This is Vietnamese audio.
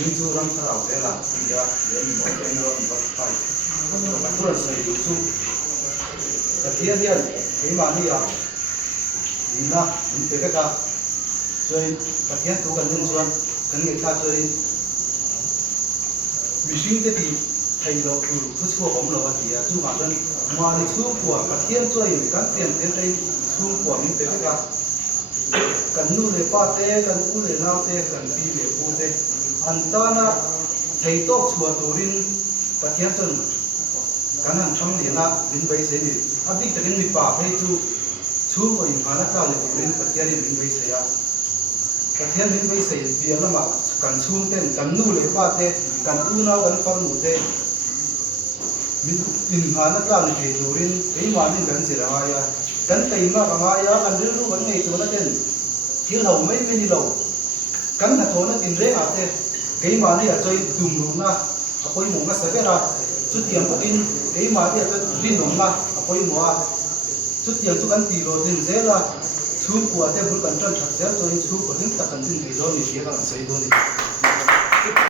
mình chú răng thảo sẽ là gì đó để mình có cái nó bắt phải bắt rất là sử dụng cái thiên nhiên cái mà đi à đi na mình phải cái cả rồi cái thiên tu cần nhân xuân cần người ta rồi mình sinh cái gì thầy nó cứ thứ xua không là gì à chú mà dân mà đi chú của cái thiên rồi cái tiền đến đây chú của mình phải cái cả cần nu le pa te cần u le nau te cần pi le pu te antana thei tok chua turin pathian chon kan han thang le na min bai se ni abi takin mi pa phei chu chu ko in phana ka le turin pathian min bai se ya pathian min bai se bi lama kan chum ten kan nu le pa te kan u nau kan far mu te min in phana ka le turin ei ma min kan se ra ya kan tei ma ka ma ya kan ru kan ngei tu na ten thiếu đầu mấy mấy đi đầu cắn là thôi nó tìm rễ à thế cái mà này là chơi dùng đúng na apoi mong na sẽ ra chút tiền có in cái mà này là chơi pin đúng na apoi mua chút tiền chút ăn tì rồi tiền dễ là chú của thế bữa cần chân thật dễ chơi chú của những tập cần tin cái đó thì chỉ là xây thôi